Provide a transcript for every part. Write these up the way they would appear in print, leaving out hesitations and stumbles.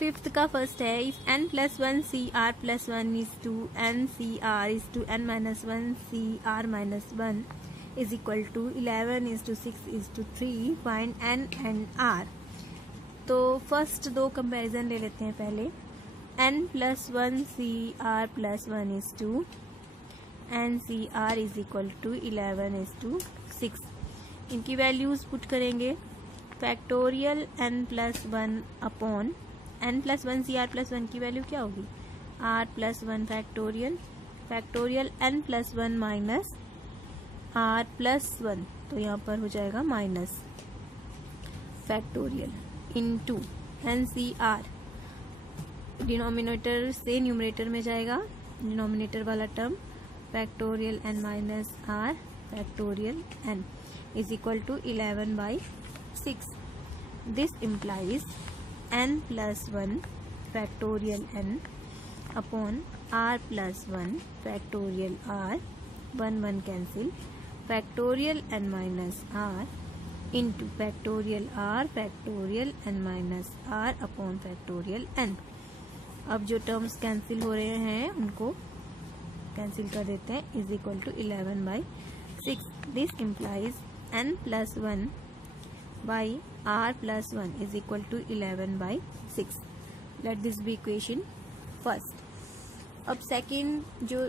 Fifth का first है, if n plus one C R plus one is to N C R is to N minus one C R minus one is equal to 11 is to 6 is to 3, find n and r। तो first दो comparison ले लेते हैं पहले। n plus one C R plus one is to N C R is equal to 11 is to 6। इनकी values put करेंगे। Factorial n plus one upon n plus one C R plus one की value क्या होगी, r plus one factorial, factorial n plus one minus r plus one, तो यहाँ पर हो जाएगा minus factorial into N C R, denominator से numerator में जाएगा, डिनोमिनेटर वाला term factorial n minus r factorial n is equal to 11/6। This implies n plus one factorial n upon r plus one factorial r, 1 1 cancel, factorial n minus r into factorial r factorial n minus r upon factorial n। अब जो terms cancel हो रहे हैं उनको cancel कर देते हैं, is equal to 11/6। This implies n plus one by r plus one is equal to 11/6। Let this be equation first. अब सेकेंड जो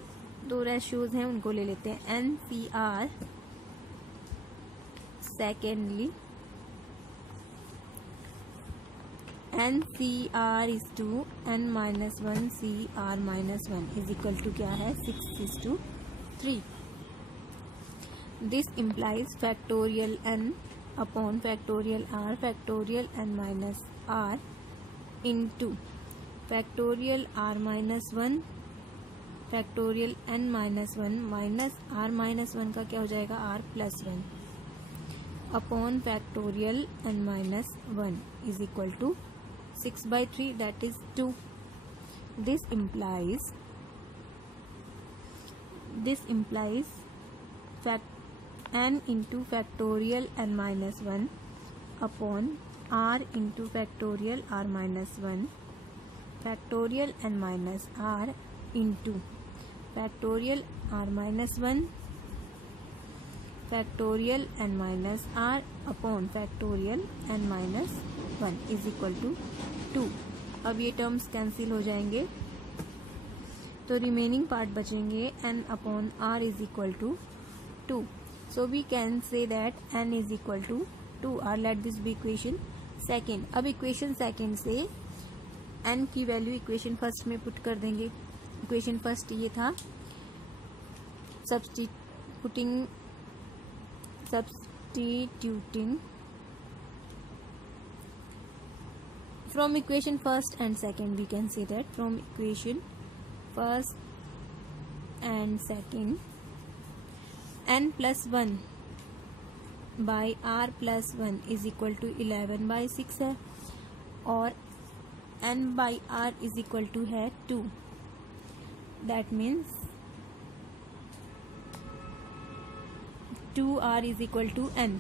दो रेशियोज हैं उनको ले लेते हैं। N C R secondly N C R is to N minus one C R minus one is equal to क्या है, 6:3। This implies factorial n upon factorial r factorial n minus r into factorial r minus one factorial n minus one minus r minus one का क्या हो जाएगा, r plus one upon factorial n minus one is equal to 6/3 that is 2। This implies n into factorial n minus one upon r into factorial r minus one factorial n minus r into factorial r minus one factorial n minus r upon factorial n minus one is equal to 2। अब ये terms cancel हो जाएंगे तो remaining part बचेंगे n upon r is equal to 2। So we can say that n is equal to 2r. Let this be equation second. अब equation second से n की value equation first में put कर देंगे। इक्वेशन फर्स्ट ये था, substituting from equation first and second, we can say that from equation first and second n plus one by r plus one is equal to 11/6 है और n by r is equal to है 2। That means 2r is equal to n।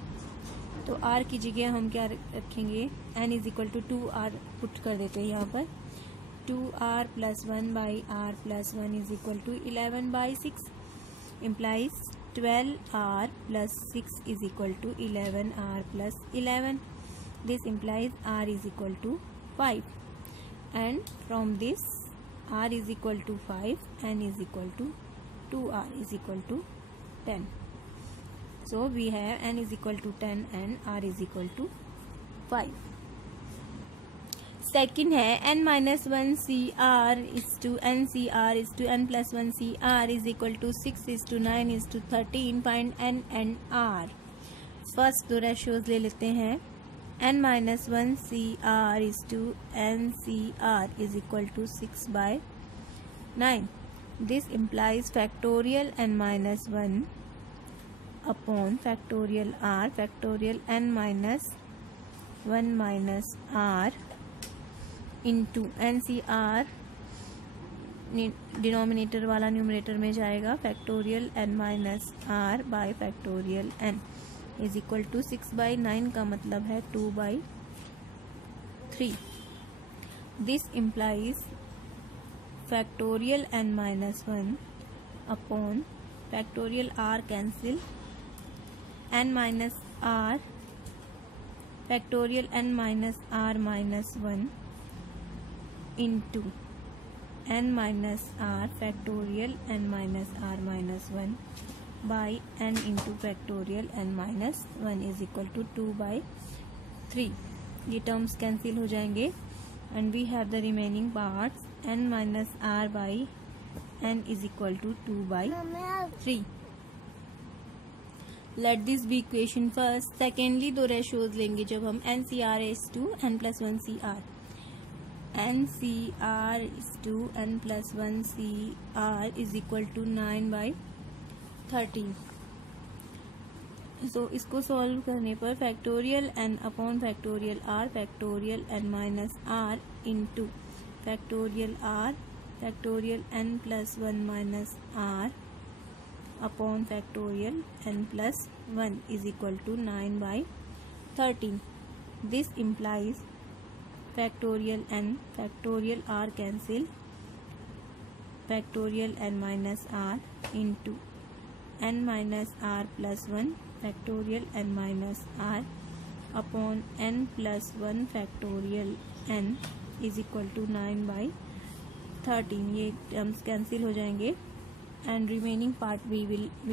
तो r की जगह हम क्या रखेंगे, n is equal to 2r put कर देते हैं यहाँ पर। 2r plus one by r plus one is equal to 11/6 implies 12r plus 6 is equal to 11r plus 11. This implies r is equal to 5, and from this r is equal to 5, n is equal to 2r is equal to 10. So we have n is equal to 10 and r is equal to 5. Second है n minus one C R is to N C R is to n plus one C R is equal to 6 is to 9 is to 13, find n and r। First दो ratios ले लेते हैं। n minus one C R is to N C R is equal to 6/9। This implies factorial n minus one upon factorial r factorial n minus one minus r into N C R, denominator वाला numerator में जाएगा, factorial n minus r by factorial n is equal to 6/9 का मतलब है 2/3। This implies factorial n minus 1 upon factorial r cancel, n minus r factorial n minus r minus 1 into n minus r factorial n minus r minus 1 by n into factorial n minus 1 is equal to 2/3. ये terms cancel हो जाएंगे and we have the remaining parts n minus r by n is equal to 2/3. Let this be equation first. Secondly, दो ratios लेंगे जब हम NCR is to n plus 1 CR. NCR is to n plus 1 CR is equal to 9/13. So इसको solve करने पर factorial n upon factorial r factorial n minus r into factorial r factorial n plus 1 minus r upon factorial n plus 1 is equal to 9/13. This implies factorial n factorial r cancel factorial n minus r into n minus r plus 1 factorial n minus r upon n plus 1 factorial n is equal to 9/13. ये terms cancel हो जाएंगे and remaining part we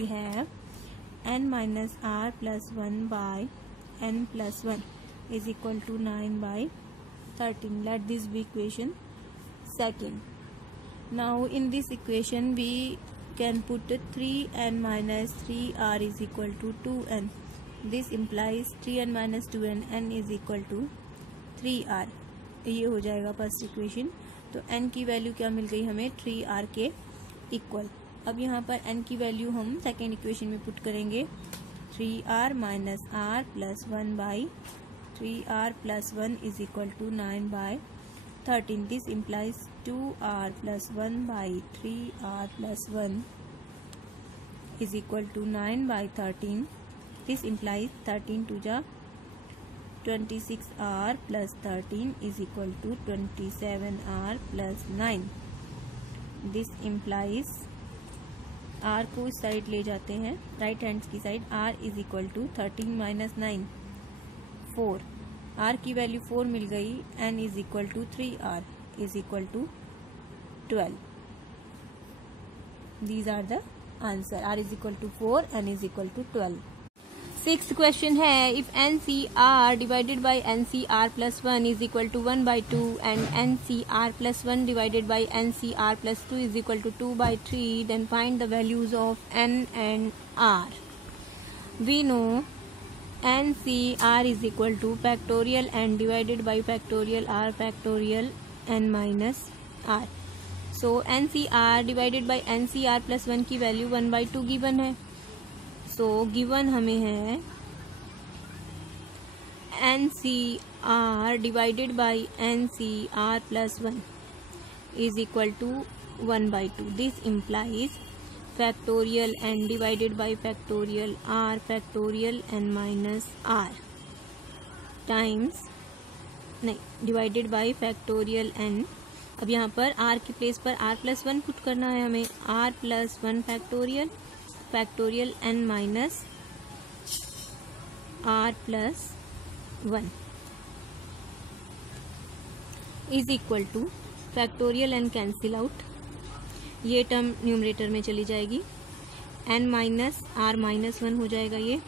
have n minus r plus 1 by n plus 1 is equal to 9/13. Let this be equation second. Now in this equation we can put 3n minus 3r is equal to 2n. This implies 3n minus 2n n is equal to 3r. ये हो जाएगा first equation. तो n की value क्या मिल गई हमें 3r के equal. अब यहाँ पर n की वैल्यू हम सेकेंड इक्वेशन में पुट करेंगे. 3r minus r plus 1 by 3r plus 1 is equal to 9/13. This implies 2r plus 1 by 3r plus 1 is equal to 9/13. This implies 13 to जा 26r plus 13 is equal to 27r plus 9. This implies r को इस side ले जाते हैं right hand की side. r is equal to 13 minus 9 4. r की value 4 मिल गई. n is equal to 3r is equal to 12. These are the answer. r is equal to 4 n is equal to 12. Sixth question है if NCR divided by NCR plus 1 is equal to 1/2 and NCR plus 1 divided by NCR plus 2 is equal to 2/3 then find the values of n and r. We know NCR is equal to factorial n divided by factorial r factorial n minus r. So NCR divided by NCR plus 1 की value 1/2 given है. तो given हमें है NCR divided by NCR plus 1 is equal to 1/2. This implies factorial n divided by factorial r factorial n minus r times नहीं divided by factorial n. अब यहाँ पर r की प्लेस पर r प्लस 1 पुट करना है हमें. r plus 1 factorial factorial n minus r plus 1 is equal to factorial n cancel out. ये टर्म न्यूमरेटर में चली जाएगी. n माइनस r माइनस 1 हो जाएगा. ये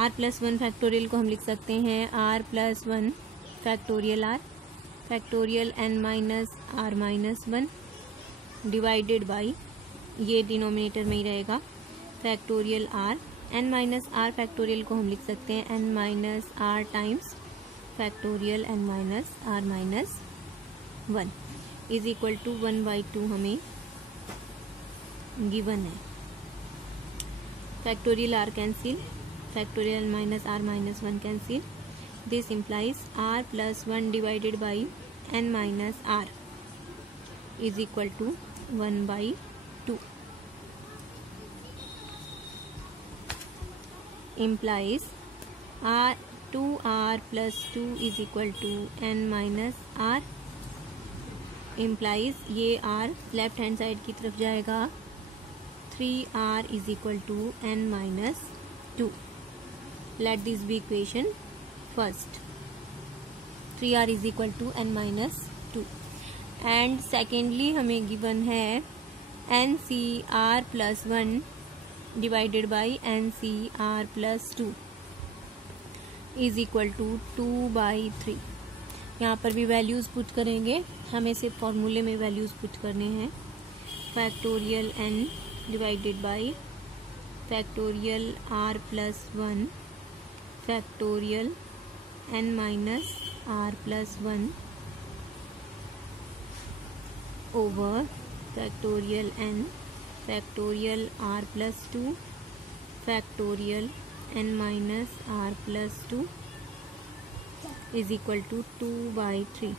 r प्लस 1 फैक्टोरियल को हम लिख सकते हैं r plus 1 factorial r factorial n minus r minus 1 divided by ये डिनोमिनेटर में ही रहेगा factorial r. n minus r factorial को हम लिख सकते हैं n minus r times factorial n minus r minus 1 is equal to 1/2 हमें गिवन है. Factorial r cancel factorial minus r minus 1 cancel. This implies r plus 1 divided by n minus r is equal to 1/2. implies r 2r plus 2 is equal to n minus r, implies ये r left hand side की तरफ जाएगा, 3r is equal to n minus 2. Let this be equation first. 3r is equal to n minus 2. And secondly हमें given है ncr plus 1 divided by ncr plus 2 is equal to 2 by 3. यहाँ पर भी values put करेंगे, हमें सिर्फ फॉर्मूले में वैल्यूज पुट करने हैं. Factorial n divided by factorial r plus 1 factorial n minus r plus 1 over factorial n factorial r plus 2 factorial n minus r plus 2 is equal to 2 by 3.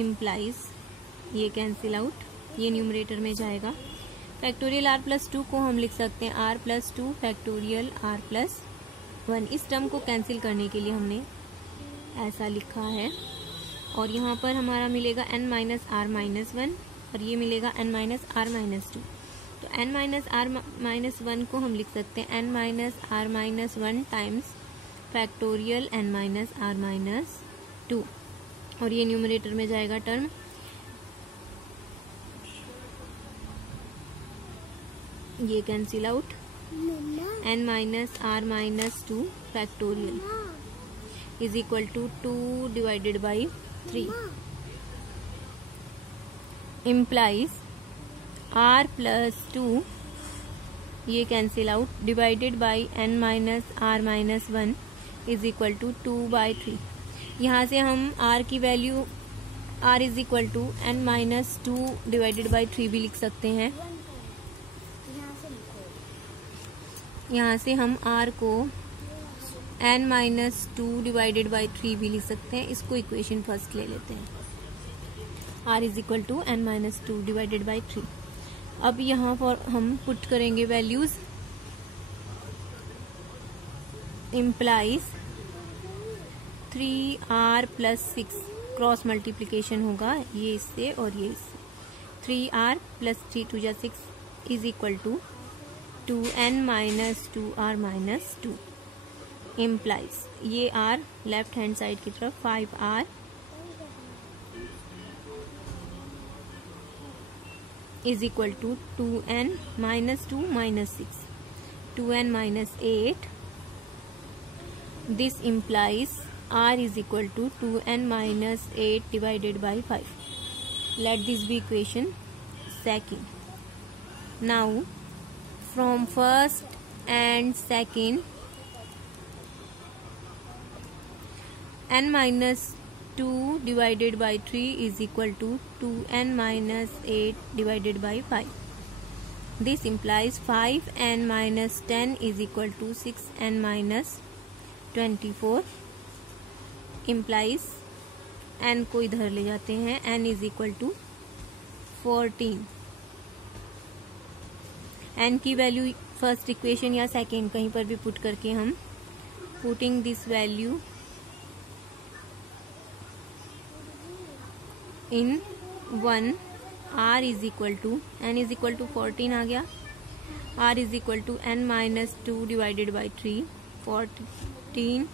Implies ये cancel out, ये numerator में जाएगा. Factorial r plus 2 को हम लिख सकते हैं r plus 2 factorial r plus 1. इस टर्म को कैंसिल करने के लिए हमने ऐसा लिखा है. और यहाँ पर हमारा मिलेगा n माइनस आर माइनस 1 और ये मिलेगा n माइनस आर माइनस 2. तो n माइनस आर माइनस 1 को हम लिख सकते हैं n minus R minus 1 times factorial n minus R minus 2 और ये न्यूमरेटर में जाएगा टर्म. ये cancel out. n minus R minus 2 factorial is equal to 2 divided by 3 implies r plus 2 ये cancel out divided by n minus R minus 1 is equal to 2 by 3. यहाँ से हम r की value r is equal to n minus 2 divided by 3 भी लिख सकते हैं. यहाँ से हम r को n माइनस 2 डिवाइडेड बाई 3 भी लिख सकते हैं. इसको इक्वेशन फर्स्ट ले लेते हैं. r is equal to n minus 2 divided by 3. अब यहाँ पर हम पुट करेंगे values. Implies 3r plus 6 cross multiplication होगा ये इससे और ये इससे. 3r प्लस 3 2 जा 6 is equal to 2n minus 2r minus 2. Implies ये r लेफ्ट हैंड साइड की तरफ 5r is equal to 2n minus 2 minus 6 2n minus 8. This implies r is equal to 2n minus 8 divided by 5. Let this be equation second. Now from first and second n minus 2 divided by 3 is equal to 2n minus 8 divided by 5. This implies 5n minus 10 is equal to 6n minus 24. Implies n को इधर ले जाते हैं, n is equal to 14. n की value first equation या second कहीं पर भी पुट करके हम putting this value in 1 r is equal to n is equal to 14 आ गया. r is equal to n minus 2 divided by 3 14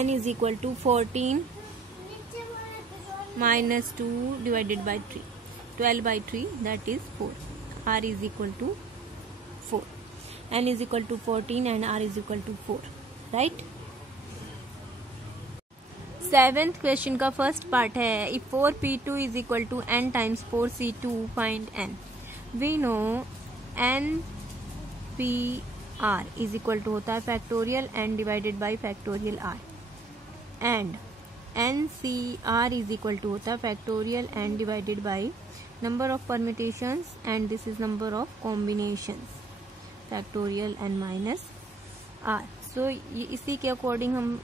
n is equal to 14 minus 2 divided by 3 12 by 3 that is 4. r is equal to 4. n is equal to 14 and r is equal to 4. Right. Seventh question का first part है. If 4p2 is equal to n times 4c2 find n. We know npr is equal to होता है factorial n divided by factorial r and ncr is equal to होता है factorial n divided by number of permutations and this is number of combinations factorial n minus r. So इसी के according हम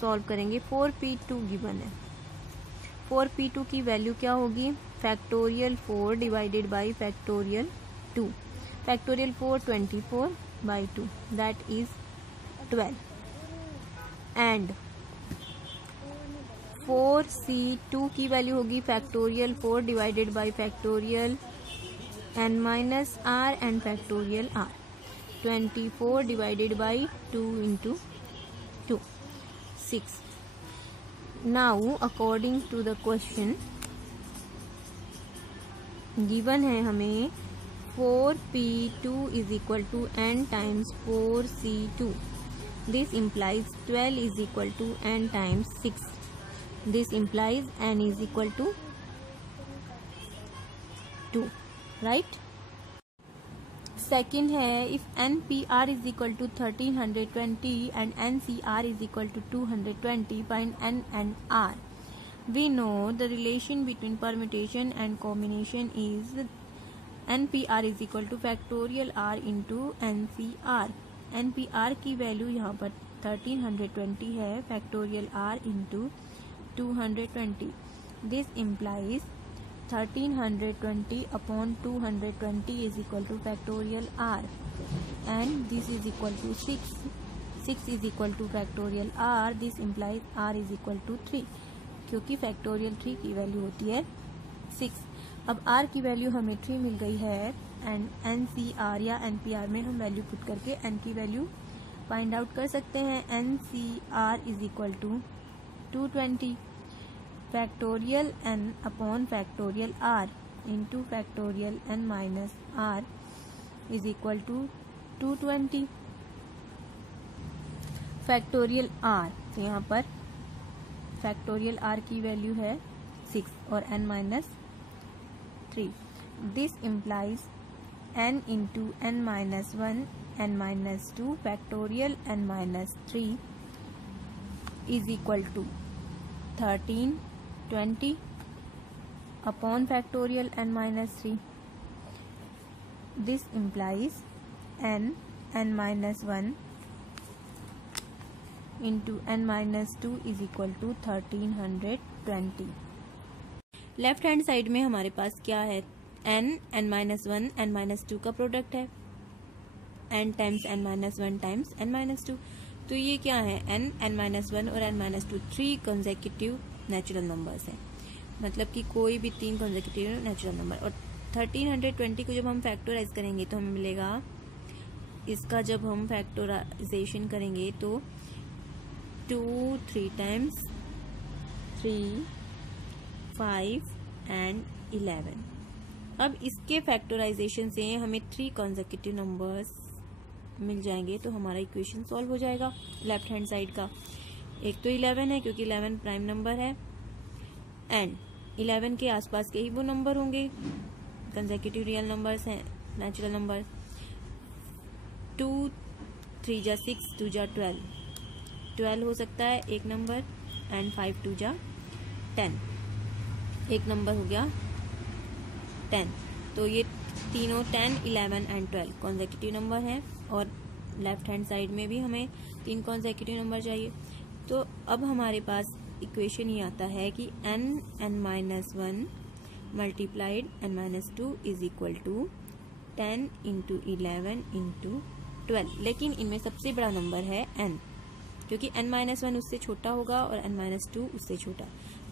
solve करेंगे. 4p2 given है. 4p2 की value क्या होगी? Factorial 4 divided by factorial 2. Factorial 4 24 by 2 that is 12 and 4c2 की value होगी factorial 4 divided by factorial n minus r and factorial r 24 divided by 2 into 2 6. Now according to the question given है हमें 4p2 is equal to n times 4c2. This implies 12 is equal to n times 6. This implies n is equal to 2. Right. Second है if NPR is equal to 1320 and NCR is equal to 220 find N and R. We know the relation between permutation and combination is NPR is equal to factorial R into NCR. NPR की value यहाँ पर 1320 है factorial R into 220. This implies 1320 upon 220 is equal to factorial R and this is equal to 6. 6 is equal to factorial R. This implies R is equal to 3 क्योंकि factorial 3 की value होती है 6. अब R की value हमें 3 मिल गई है and NCR या NPR में हम वैल्यू पुट करके N की वैल्यू फाइंड आउट कर सकते हैं. NCR is equal to 220 factorial N upon factorial R into factorial N minus R is equal to 220 factorial R. तो यहाँ पर फैक्टोरियल R की वैल्यू है 6 और n minus 3. This implies n into n minus 1 n minus 2 factorial n minus 3 is equal to 1320 upon factorial n minus 3. This implies n minus 1 into n minus 2 is equal to 1320. Left hand side में हमारे पास क्या है n minus 1 n minus 2 का product है n times n minus 1 times n minus 2. तो ये क्या है n माइनस 1 और n minus 2 3 consecutive natural numbers हैं. मतलब कि कोई भी 3 कंसेक्यूटिव नेचुरल नंबर. और 1320 को जब हम फैक्टराइज करेंगे तो हमें मिलेगा इसका जब हम फैक्टराइजेशन करेंगे तो 2 3 टाइम्स 3 5 एंड 11. अब इसके फैक्टराइजेशन से हमें 3 कंसेक्यूटिव नंबर्स मिल जाएंगे तो हमारा इक्वेशन सॉल्व हो जाएगा लेफ्ट हैंड साइड का. एक तो 11 है क्योंकि 11 प्राइम नंबर है एंड 11 के आसपास के ही वो नंबर होंगे कंसेक्यूटिव रियल नंबर्स हैं नेचुरल नंबर. 2 3 जा 6 2 जा 12 हो सकता है एक नंबर एंड 5 2 जा 10 एक नंबर हो गया 10. तो ये तीनों 10 11 एंड 12 कॉन्सेक्यूटिव नंबर हैं और लेफ्ट हैंड साइड में भी हमें 3 कॉन्सेक्यूटिव नंबर चाहिए. तो अब हमारे पास इक्वेशन ये आता है कि n minus 1 multiplied n minus 2 is equal to 10 into 11 into 12. लेकिन इनमें सबसे बड़ा नंबर है n क्योंकि n माइनस 1 उससे छोटा होगा और n माइनस 2 उससे छोटा.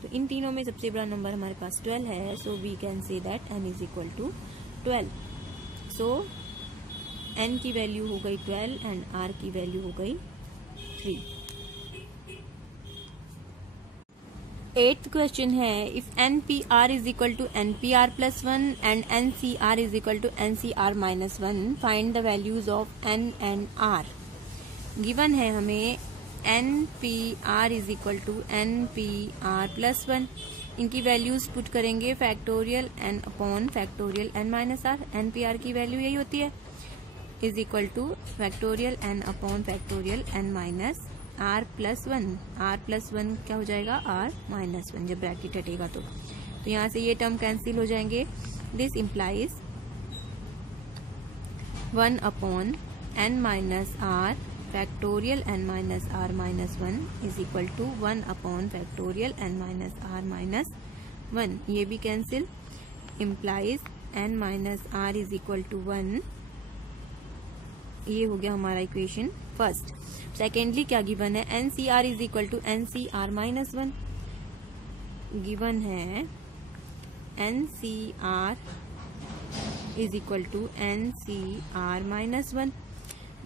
तो इन तीनों में सबसे बड़ा नंबर हमारे पास 12 है. So we can say that n is equal to 12. So n की वैल्यू हो गई 12 एंड r की वैल्यू हो गई 3. 8th क्वेश्चन है if NPR is equal to NPR plus 1 and NCR is equal to NCR minus 1 find the values of n and r. Given है हमें NPR is equal to NPR plus 1. इनकी values put करेंगे factorial n upon factorial n minus r. NPR की value यही होती है is equal to factorial n upon factorial n minus r plus 1. r plus 1 क्या हो जाएगा r माइनस 1 जब ब्रैकेट हटेगा तो यहाँ से ये टर्म कैंसिल हो जाएंगे. This implies 1 upon n minus r factorial n minus r minus 1 is equal to 1 upon factorial n minus r minus 1. ये भी cancel implies n minus r is equal to 1. ये हो गया हमारा इक्वेशन फर्स्ट। सेकेंडली क्या given है, NCR is equal to NCR minus 1, given है NCR is equal to NCR minus 1।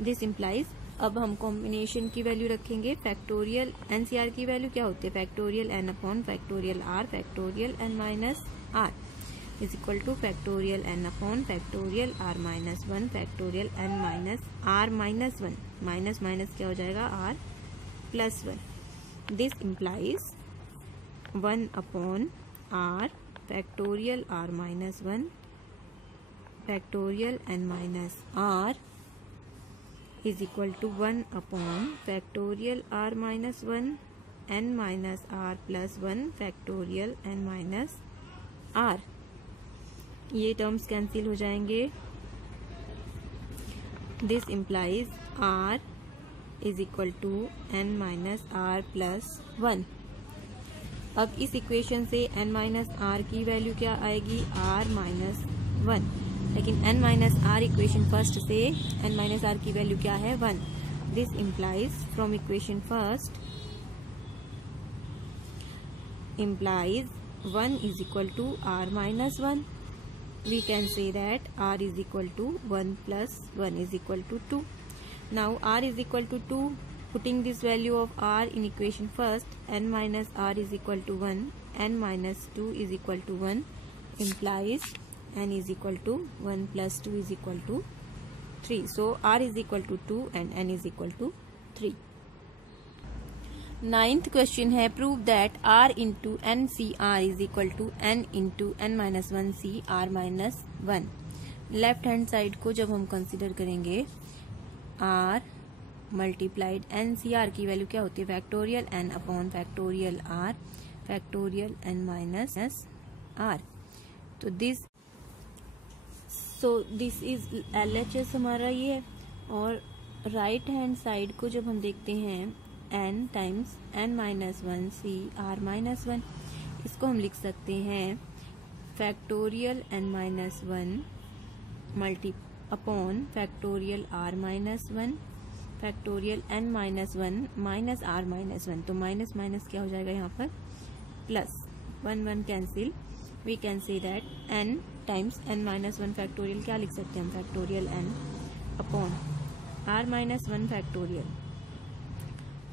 This implies, अब हम कॉम्बिनेशन की वैल्यू रखेंगे, फैक्टोरियल NCR की वैल्यू क्या होती है, factorial n upon factorial r factorial n minus r is equal to factorial n upon factorial r minus 1 factorial n minus r minus 1, minus minus क्या हो जाएगा r plus 1। This implies 1 upon r factorial r minus 1 factorial n minus r is equal to 1 upon factorial r minus 1 n minus r plus 1 factorial n minus r। ये terms cancel हो जाएंगे। This implies r is equal to n minus r plus 1। अब इस equation से n minus r की value क्या आएगी, r minus 1, लेकिन n minus r equation first से n माइनस r की वैल्यू क्या है, 1। This implies from equation first implies 1 is equal to r minus 1। We can say that r is equal to 1 plus 1 is equal to 2। Now r is equal to 2, putting this value of r in equation first, n minus r is equal to 1, n minus 2 is equal to 1 implies n is equal to 1 plus 2 is equal to 3. So r is equal to 2 and n is equal to 3. Ninth question है, prove that r into NCR is equal to n into n minus 1 CR minus 1। Left hand side को जब हम consider करेंगे, r multiplied NCR की value क्या होती है, factorial n upon factorial r factorial n minus r। तो this is LHS हमारा ये है। और राइट हैंड साइड को जब हम देखते हैं, n times n minus 1 CR minus 1, इसको हम लिख सकते हैं factorial n minus 1 multi upon factorial r minus 1 factorial n minus 1 minus r minus 1। तो माइनस माइनस क्या हो जाएगा यहाँ पर, plus 1 1 cancel. We can say that n times n minus 1 factorial क्या लिख सकते हैं हम, factorial n upon r minus 1 factorial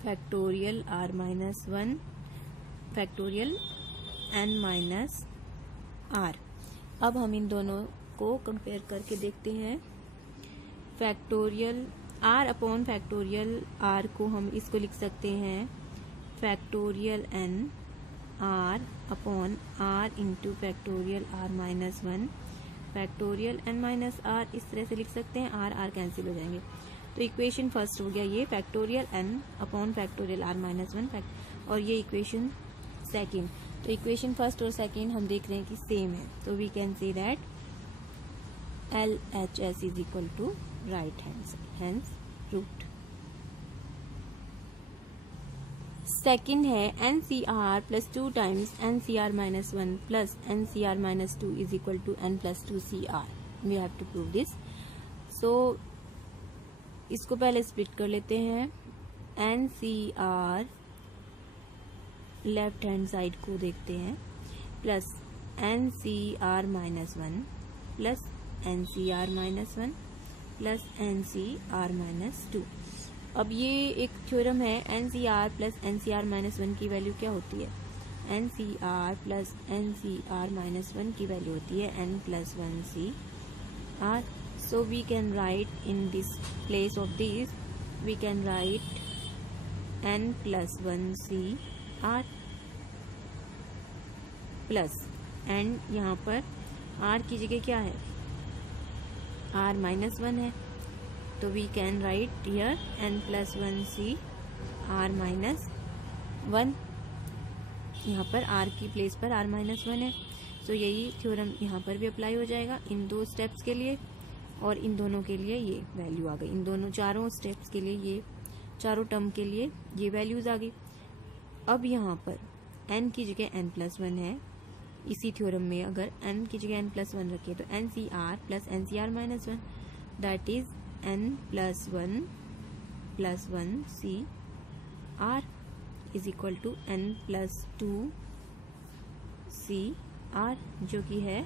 factorial r minus 1 factorial n minus r। अब हम इन दोनों को कंपेयर करके देखते हैं। Factorial r upon factorial r को हम इसको लिख सकते हैं factorial n r upon r into factorial r minus 1 factorial n minus r, इस तरह से लिख सकते हैं, r r कैंसिल हो जाएंगे। तो इक्वेशन फर्स्ट हो गया ये factorial n upon factorial r minus 1 और ये इक्वेशन सेकेंड। तो इक्वेशन फर्स्ट और सेकेंड हम देख रहे हैं कि सेम है, तो we can say that LHS is equal to right hand side, hence proved. Second है NCR plus 2 times NCR minus 1 plus NCR minus 2 is equal to n plus 2 CR। We have to prove this. So इसको पहले split कर लेते हैं। NCR left hand side को देखते हैं, plus NCR minus 1 plus NCR minus 1 plus NCR minus 2। अब ये एक थ्योरम है, NCR प्लस NCR माइनस 1 की वैल्यू क्या होती है, NCR प्लस NCR माइनस 1 की वैल्यू होती है n plus 1 CR। So we can write in this place of this we can write n plus 1 CR plus and यहाँ पर r की जगह क्या है, r माइनस 1 है, तो we can write here n plus 1 CR minus 1। यहाँ पर r की प्लेस पर r माइनस 1 है, तो यही थ्योरम यहाँ पर भी अप्लाई हो जाएगा इन दो स्टेप्स के लिए, और इन दोनों के लिए ये वैल्यू आ गई। इन दोनों चारों स्टेप्स के लिए, ये चारों टर्म के लिए ये वैल्यूज आ गई। अब यहाँ पर n की जगह n प्लस 1 है, इसी थ्योरम में अगर n की जगह n प्लस 1 रखिए तो NCR plus NCR minus 1 that is n plus 1 plus 1 C R is equal to n plus 2 C R, जो कि है